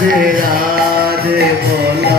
রাধে রাধে বলো।